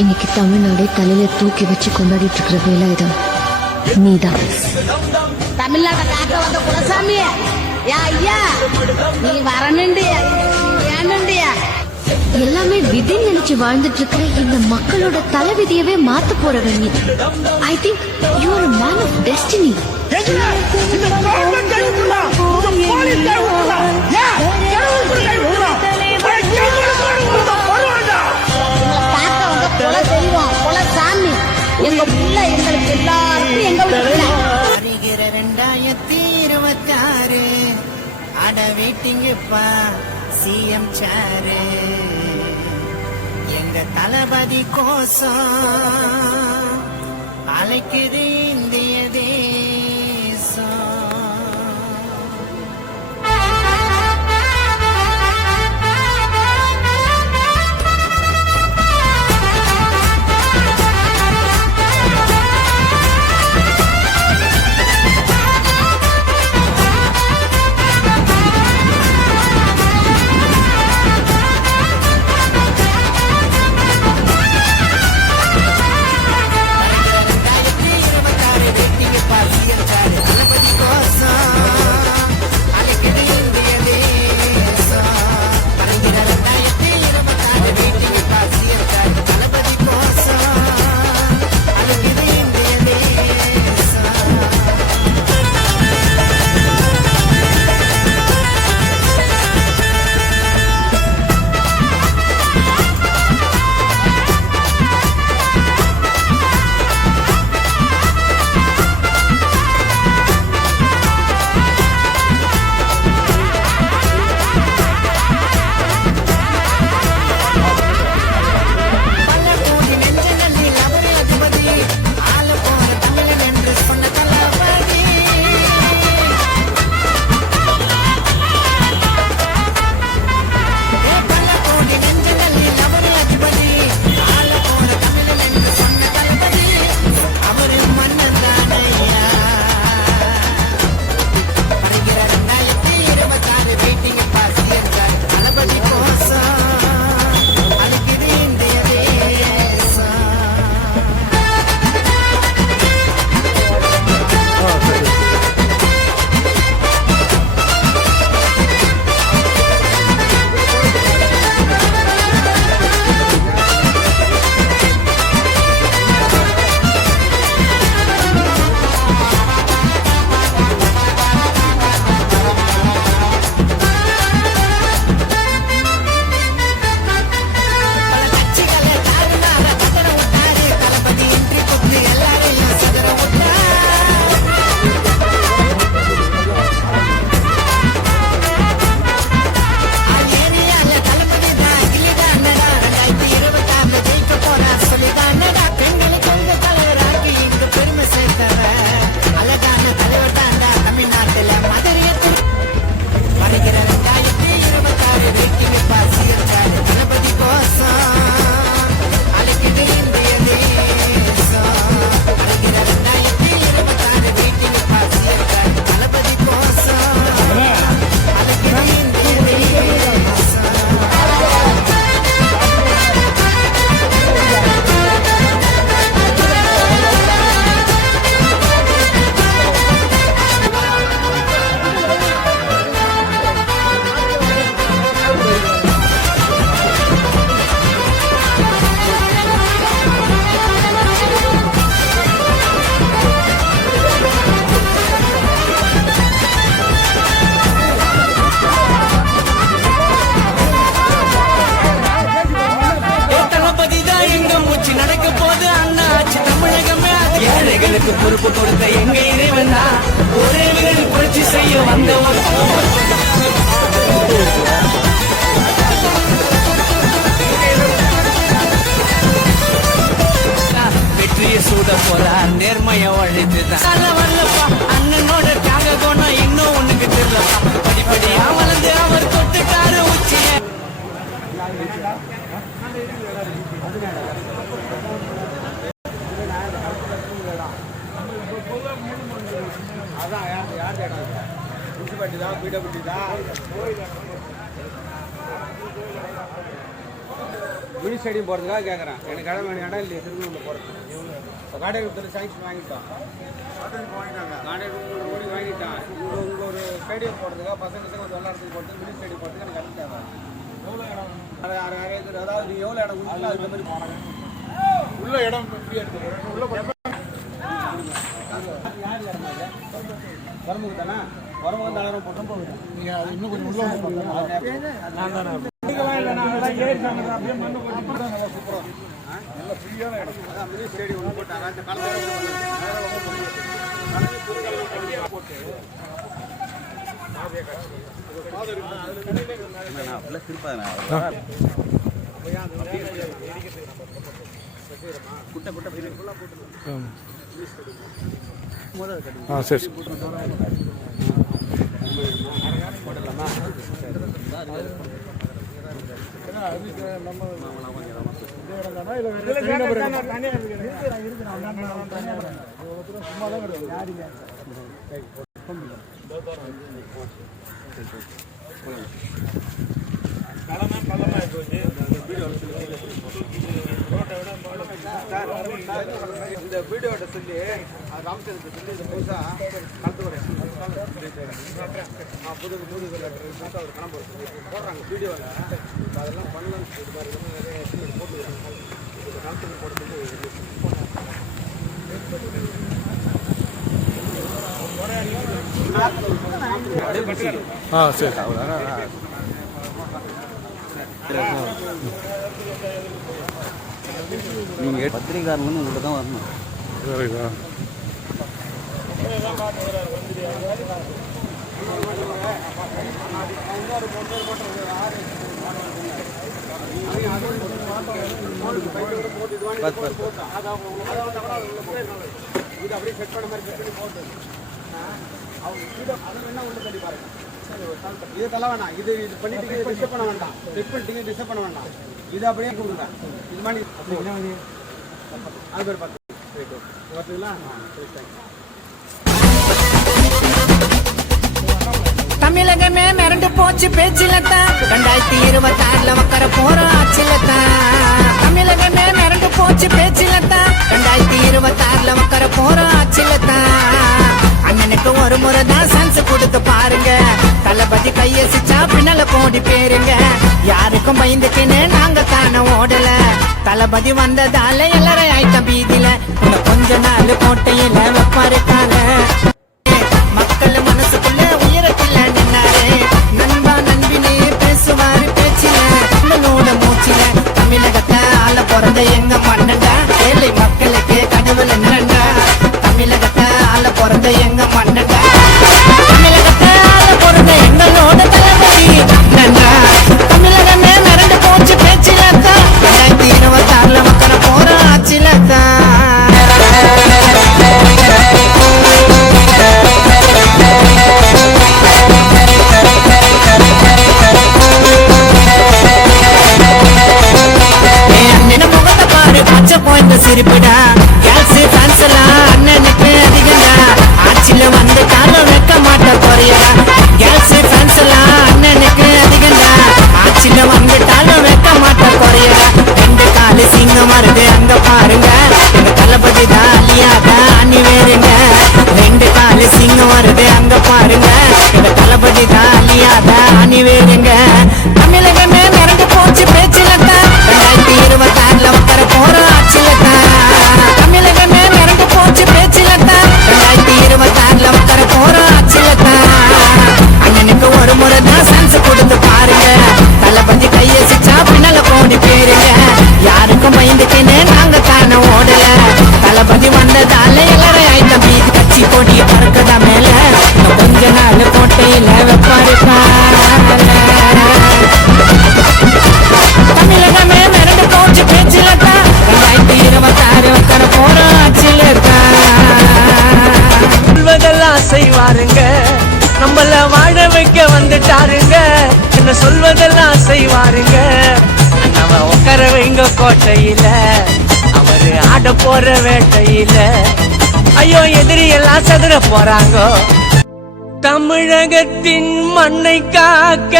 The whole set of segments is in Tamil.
இன்னைக்கு தமிழ்நாடே தலையில தூக்கி வச்சு கொண்டாடிட்டு இருக்கிற வேலாயுதம் நீதான். தமிழ்நாட்டை காக்க வந்த குலசாமி ஐயா, நீ வரணுண்டியா வேணுண்டியா? எல்லாமே விதி நினைச்சு வாழ்ந்துட்டு இருக்கிற இந்த மக்களோட தலைவிதியவே மாத்த போறவன் நீ. I think you are a man of destiny. குலசாமி எங்க புள்ள, எங்களுக்கு எல்லாருக்கும் எங்க வருகிற 2026 அட வெயிட்டிங்கப்பா சிஎம் சாரு எங்க தளபதி கோசம் அழைக்குது இந்திய தேசம். ஏழைகளுக்கு பொறுப்பு கொடுத்த எங்க இறைவன் தான் ஒரே விரல் புரட்சி செய்ய வந்த ஒரு வெற்றியை சூட போறார் நேர்மைய ஒழித்துதான் வரலப்பா அண்ணனோட தியாக குணம் இன்னும் உனக்கு தெரியலப்பா படிப்படியா வளர்ந்து அவர் தொட்டுட்டாரு உச்சிய தான் மினி ஸ்டேடியம் போகிறதுக்காக கேட்குறேன். எனக்கு இடம் வேணும், இடம் இல்லையே திருவள்ளூரில் போகிறதுக்கு. இப்போ காடைக்குளத்தில் சாங்ஷன் வாங்கிட்டோம், காடைக்குளத்தில் கோடி வாங்கிட்டான். இங்கே ஒரு ஸ்டேடியம் போடுறதுக்காக பசங்க கொஞ்சம் விளாட்றதுக்கு போட்டு மினி ஸ்டேடியம் போகிறதுக்கு எனக்கு இடம் தேவை. எவ்வளோ இடம்? அரை ஏக்கர். அதாவது எவ்வளோ இடம் கொடுத்து அதுக்கு மாதிரி போனாங்க. உள்ள இடம் ஃப்ரீயாக இருக்குது. உள்ள யார் இடம் வரமுக்கு தானே? வரமுக்கு தானே போட்டோம் போகுது. நீங்கள் அது இன்னும் கொஞ்சம் உள்ள நான் தானே அப்படியே மண்ணு போட்டு சூப்பராக நல்ல ஃப்ரீயான இடம். அதான் மினி ஸ்டேடியம் ஒன்று போட்டாங்க. அந்த காலத்தில் போட்டு சரி போடலாமா? இந்த வீடியோட சொல்லி ராமச்சந்திரத்தை சொல்லி இந்த பைசா கலந்து வரேன். புது புது அவர் கிளம்ப போடுறாங்க வீடியோவில். அதெல்லாம் பண்ணலாம்னு சொல்லிட்டு பாரு. நிறைய போட்டு கலந்து போடுறது சரி. நீங்கள் பத்திரிகாரங்க உங்கள்கிட்ட தான் வரணும். இது அப்படியே செட் பண்ண மாதிரி செட் பண்ணி போட்டு அவங்க அதை வேணா உள்ள தள்ளி பாருங்க. இது தள்ள வேணாம். இது இது பண்ணிட்டீங்க, டிஸ்டர்ப் பண்ண வேண்டாம். செட் பண்ணிட்டீங்க, டிஸ்டர்ப் பண்ண வேண்டாம். இது அப்படியே கொடுங்க. இது மாதிரி அது பேர் பார்த்து பார்த்தீங்களா? தமிழகமே மிரண்டு போச்சு பேச்சிலத்தான் 2026 வக்கர போற ஆட்சிலத்தான். தமிழகமே மிரண்டு போச்சு பேச்சிலத்தான் 2026 வக்கர போற ஆட்சிலத்தான். அண்ணனுக்கு ஒரு முறை தான் சான்ஸ் கொடுத்து பாருங்க. தளபதி கையசிச்சா பின்னால கோடி பேருங்க. யாருக்கும் பயந்துக்குன்னு நாங்க காண ஓடல. தளபதி வந்ததால எல்லாரும் ஆயிட்ட பீதியில. கொஞ்ச நாள் கோட்டையில வெப்பாரு கால. மக்கள் மனசுக்குள்ள உயரத்தில் நின்னாரு. நண்பா நண்பினே பேசுவாரு பேச்சில நம்மளோட மூச்சில. தமிழகத்தை ஆள பிறந்த எங்க மன்னண்டா. ஏழை மக்களுக்கு கடவுள் என்னண்டா. தமிழகத்தை ஆள பிறந்த எங்க மன்னண்டா. தமிழகத்தை ஆள பிறந்த எங்களோட தளபதி நன்றா. தமிழகமே மிரண்டு போச்சு பேச்சிலத்தான் 2026 மக்கள் போற ஆட்சிலத்தான். சிரிப்புடா கேல்சி ஃபேன்ஸ் எல்லாம் அண்ணனுக்கு அதிகம்டா. ஆட்சியில வந்துட்டாலும் வைக்க மாட்ட குறையடா. கேல்சி ஃபேன்ஸ் எல்லாம் அண்ணனுக்கு அதிகம்டா. ஆட்சியில வந்துட்டாலும் வைக்க மாட்ட குறையடா. 2 காலு சிங்கம் வருது அங்க பாருங்க. எங்க தளபதி தான் அலியாதா அணி வேறுங்க. 2 காலு சிங்கம் வருது அங்க பாருங்க. எங்க தளபதி தான் அலியாதா அணி வேறுங்க. தமிழகமே மிரண்டு போச்சு பேச்சிலத்தான் 2026 வக்கர போற ஆட்சிலத்தான். தமிழகமே மிரண்டு போச்சு பேச்சிலத்தான் 2026 வக்கர போற ஆட்சிலத்தான். அண்ணனுக்கு ஒரு முறை தான் சான்ஸ் கொடுத்து பாருங்க. தளபதி கையசிச்சா பின்னால கோடி பேருங்க. யாருக்கும் பயந்துக்குன்னு நாங்க காண ஓடல. தளபதி வந்ததால எல்லாரும் ஆயிட்ட பீதி. கட்சி கொடிய பறக்கதா மேல. கொஞ்ச நாள் கோட்டையில வெப்பாரு தமிழகமே மிரண்டு போச்சு பேச்சிலத்தான் 2026 வக்கர போற ஆட்சிலத்தான். சொல்வதெல்லாம் செய்வாருங்க. நம்மள வாழ வைக்க வந்துட்டாருங்க. என்ன சொல்வதெல்லாம் செய்வாருங்க. நம்ம உட்கார வைங்க கோட்டையில. அவரு ஆட போற வேட்டையில. ஐயோ எதிரி எல்லாம் சதுர போறாங்க. தமிழகத்தின் மண்ணை காக்க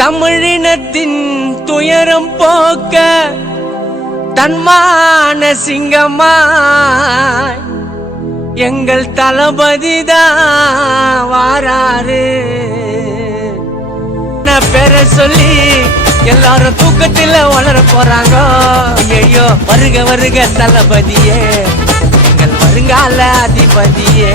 தமிழினத்தின் துயரம் போக்க தன்மான சிங்கமாய் எங்கள் தளபதிதான் வாராரு. பெற சொல்லி எல்லாரும் தூக்கத்துல வளர போறாங்க. ஐயோ வருக வருக தளபதியே, எங்கள் வருங்கால அதிபதியே.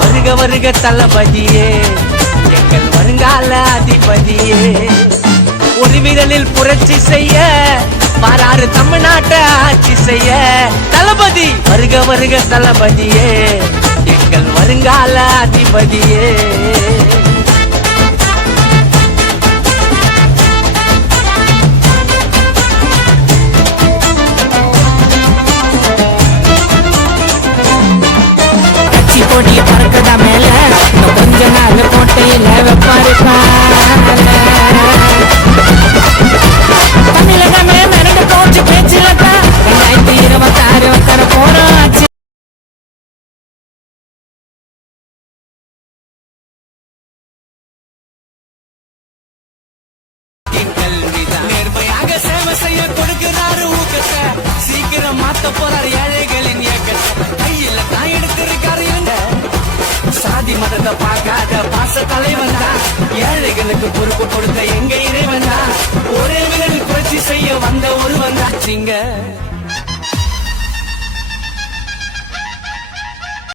வருக வருக தளபதியே, எங்கள் வருங்கால அதிபதியே. ஒரு விரலில் புரட்சி செய்ய வாராரு தமிழ்நாட்டை ஆட்சி செய்ய தளபதி. வருக வருக தளபதியே, எங்கள் வருங்கால அதிபதியே. கட்சி கொடி பறக்குதா மேல, இன்னும் கொஞ்ச நாள் கோட்டையில வெப்பாரு தமிழகமே மிரண்டு போச்சு பேச்சிலக்கா. 2026 வர போறோம் ஆச்சு. நேர்மையாக சேவை செய்ய கொடுக்கிறாரு ஊக்கத்தை. சீக்கிரம் மாத்த போறாரு ஏழைகளின் இயக்கத்தை. கையில தான் எடுத்திருக்காரு இவங்க. சாதி மதத்தை பார்க்காத பாச தலைவன் தான். ஏழைகளுக்கு பொறுப்பு கொடுத்த எங்க இறைவன் தான். ஒரே விரல் புரட்சி செய்ய வந்த ஒருவன் தான்.